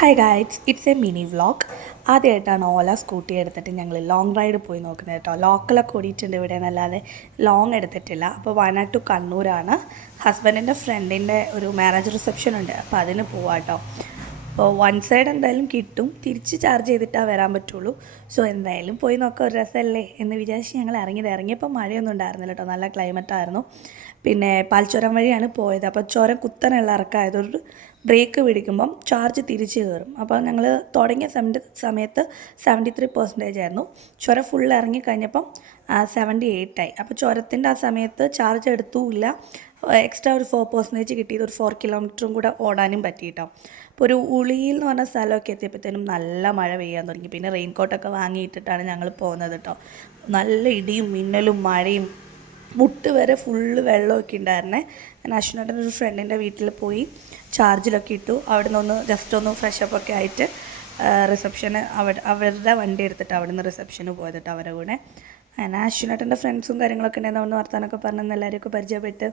Hi guides, it's A mini vlog. ആദ്യമായിട്ടാണ് ഓല scooty എടുത്തിട്ട് ഞങ്ങൾ ലോങ് റൈഡ് പോയി നോക്കുന്നത് കേട്ടോ. ലോക്കലൊക്കെ ഓടിയിട്ടുണ്ട് ഇവിടെ എന്നല്ലാതെ ലോങ് എടുത്തിട്ടില്ല. അപ്പോൾ വയനാട് ടു കണ്ണൂരാണ്. ഹസ്ബൻഡിൻ്റെ ഫ്രണ്ടിൻ്റെ ഒരു മാരേജ് റിസപ്ഷൻ ഉണ്ട്, അപ്പോൾ അതിന് പോവാം കേട്ടോ. അപ്പോൾ വൺ സൈഡ് എന്തായാലും കിട്ടും, തിരിച്ച് ചാർജ് ചെയ്തിട്ടാണ് വരാൻ പറ്റുള്ളൂ. സോ എന്തായാലും പോയി നോക്കാം, ഒരു രസമല്ലേ എന്ന് വിചാരിച്ച് ഞങ്ങൾ ഇറങ്ങിയപ്പോൾ മഴയൊന്നും ഉണ്ടായിരുന്നില്ല കേട്ടോ, നല്ല ക്ലൈമറ്റായിരുന്നു. പിന്നെ പാൽച്ചുരം വഴിയാണ് പോയത്. അപ്പോൾ ചുരം കുത്തനുള്ള ഇറക്കമായതുകൊണ്ട് ബ്രേക്ക് പിടിക്കുമ്പം ചാർജ് തിരിച്ച് കയറും. അപ്പോൾ ഞങ്ങൾ തുടങ്ങിയ സമയത്ത് 73% ആയിരുന്നു. ചുരം ഫുൾ ഇറങ്ങി കഴിഞ്ഞപ്പം 78 അപ്പോൾ ചുരത്തിൻ്റെ ആ സമയത്ത് ചാർജ് എടുത്തുമില്ല. എക്സ്ട്രാ ഒരു 4% കിട്ടിയത്, ഒരു 4 കിലോമീറ്ററും കൂടെ ഓടാനും പറ്റിയിട്ടോ. അപ്പോൾ ഒരു ഉളിയിൽ എന്ന് പറഞ്ഞ സ്ഥലമൊക്കെ എത്തിയപ്പോഴത്തേനും നല്ല മഴ പെയ്യാൻ തുടങ്ങി. പിന്നെ റെയിൻകോട്ടൊക്കെ വാങ്ങിയിട്ടിട്ടാണ് ഞങ്ങൾ പോകുന്നത് കേട്ടോ. നല്ല ഇടിയും മിന്നലും മഴയും, മുട്ട് വരെ ഫുള്ള് വെള്ളമൊക്കെ ഉണ്ടായിരുന്നേ. ഞാൻ അശ്വിനേട്ടൻ്റെ ഒരു ഫ്രണ്ടിൻ്റെ വീട്ടിൽ പോയി ചാർജിലൊക്കെ ഇട്ടു. അവിടെ നിന്ന് ജസ്റ്റ് ഒന്ന് ഫ്രഷപ്പൊക്കെ ആയിട്ട് റിസപ്ഷന് അവരുടെ വണ്ടി എടുത്തിട്ട് അവിടെ നിന്ന് റിസപ്ഷന് പോയതിട്ട് അവരുടെ കൂടെ. അങ്ങനെ അശ്വിനേട്ടൻ്റെ ഫ്രണ്ട്സും കാര്യങ്ങളൊക്കെ ഉണ്ടായിരുന്നു. അവിടെ നിന്ന് വർത്താനൊക്കെ പറഞ്ഞ് എല്ലാവരെയൊക്കെ പരിചയപ്പെട്ട്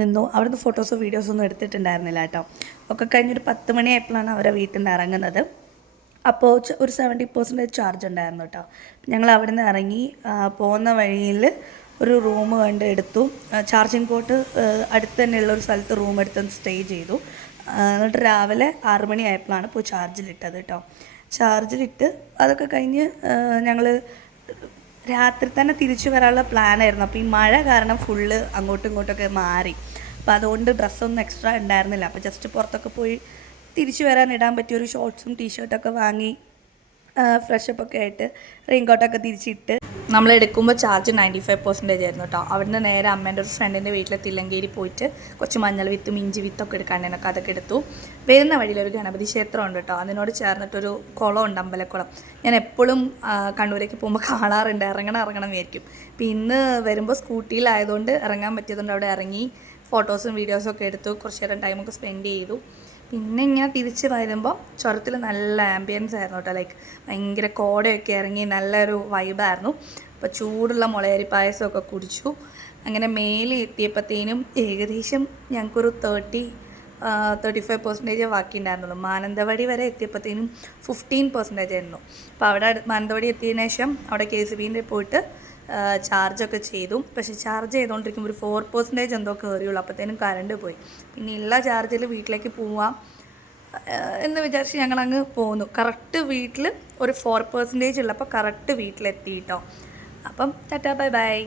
നിന്നു. അവിടുന്ന് ഫോട്ടോസോ വീഡിയോസോ ഒന്നും എടുത്തിട്ടുണ്ടായിരുന്നില്ല കേട്ടോ. ഒക്കെ കഴിഞ്ഞൊരു 10 മണിയായപ്പോഴാണ് അവരെ വീട്ടിൽ നിന്ന് ഇറങ്ങുന്നത്. അപ്പോൾ ഒരു 70% ചാർജ് ഉണ്ടായിരുന്നു കേട്ടോ. ഞങ്ങൾ അവിടെ നിന്ന് ഇറങ്ങി പോകുന്ന വഴിയിൽ ഒരു റൂം കണ്ട് എടുത്തു. ചാർജിങ് പോർട്ട് അടുത്ത് തന്നെയുള്ളൊരു സ്ഥലത്ത് റൂം എടുത്ത് സ്റ്റേ ചെയ്തു. എന്നിട്ട് രാവിലെ 6 മണിയായപ്പോഴാണ് ഇപ്പോൾ ചാർജിലിട്ടത് കേട്ടോ. ചാർജിലിട്ട് അതൊക്കെ കഴിഞ്ഞ് ഞങ്ങൾ രാത്രി തന്നെ തിരിച്ചു വരാനുള്ള പ്ലാനായിരുന്നു. അപ്പോൾ ഈ മഴ കാരണം ഫുള്ള് അങ്ങോട്ടും ഇങ്ങോട്ടൊക്കെ മാറി. അപ്പോൾ അതുകൊണ്ട് ഡ്രസ്സൊന്നും എക്സ്ട്രാ ഉണ്ടായിരുന്നില്ല. അപ്പോൾ ജസ്റ്റ് പുറത്തൊക്കെ പോയി തിരിച്ചു വരാൻ ഇടാൻ പറ്റിയൊരു ഷോർട്ട്സും ടീഷർട്ടൊക്കെ വാങ്ങി ഫ്രഷപ്പൊക്കെ ആയിട്ട് റെയിൻകോട്ടൊക്കെ തിരിച്ചിട്ട് നമ്മൾ എടുക്കുമ്പോൾ ചാർജ് 95% ആയിരുന്നു കേട്ടോ. അവിടുന്ന് നേരെ അമ്മേൻ്റെ ഒരു ഫ്രണ്ടിൻ്റെ വീട്ടിൽ തില്ലങ്കേരി പോയിട്ട് കുറച്ച് മഞ്ഞൾ വിത്തും ഇഞ്ചി വിത്തൊക്കെ എടുക്കാണ്ടേനൊക്കെ അതൊക്കെ എടുത്തു. വരുന്ന വഴിയിലൊരു ഗണപതി ക്ഷേത്രം ഉണ്ട് കേട്ടോ. അതിനോട് ചേർന്നിട്ടൊരു കുളമുണ്ട്, അമ്പലക്കുളം. ഞാൻ എപ്പോഴും കണ്ണൂരേക്ക് പോകുമ്പോൾ കാണാറുണ്ട്, ഇറങ്ങണം വിചാരിക്കും. അപ്പം ഇന്ന് വരുമ്പോൾ സ്കൂട്ടിയിലായതുകൊണ്ട് ഇറങ്ങാൻ പറ്റിയതുകൊണ്ട് അവിടെ ഇറങ്ങി ഫോട്ടോസും വീഡിയോസും ഒക്കെ എടുത്തു. കുറച്ച് നേരം ടൈമൊക്കെ സ്പെൻഡ് ചെയ്തു. പിന്നെ ഇങ്ങനെ തിരിച്ച് വരുമ്പോൾ ചുരത്തിൽ നല്ല ആംബിയൻസ് ആയിരുന്നു കേട്ടോ. ലൈക്ക് ഭയങ്കര കോടയൊക്കെ ഇറങ്ങി നല്ലൊരു വൈബായിരുന്നു. അപ്പോൾ ചൂടുള്ള മുളയരി പായസമൊക്കെ കുടിച്ചു. അങ്ങനെ മേലെ എത്തിയപ്പോഴത്തേനും ഏകദേശം ഞങ്ങൾക്കൊരു 35% ബാക്കി ഉണ്ടായിരുന്നുള്ളൂ. മാനന്തവാടി വരെ എത്തിയപ്പോഴത്തേനും 15% ആയിരുന്നു. അപ്പോൾ അവിടെ മാനന്തവാടി എത്തിയതിനു ശേഷം അവിടെ KCBൻ്റെ പോയിട്ട് ചാർജൊക്കെ ചെയ്തു. പക്ഷേ ചാർജ് ചെയ്തുകൊണ്ടിരിക്കുമ്പോൾ ഒരു 4% എന്തോ കയറിയുള്ളൂ. അപ്പോഴത്തേനും കറണ്ട് പോയി. പിന്നെ ഉള്ള ചാർജിൽ വീട്ടിലേക്ക് പോവാം എന്ന് വിചാരിച്ച് ഞങ്ങളങ്ങ് പോന്നു. കറക്റ്റ് വീട്ടിൽ ഒരു 4% ഉള്ളപ്പോൾ കറക്റ്റ് വീട്ടിലെത്തി കേട്ടോ. അപ്പം ടാറ്റാ ബൈ ബൈ.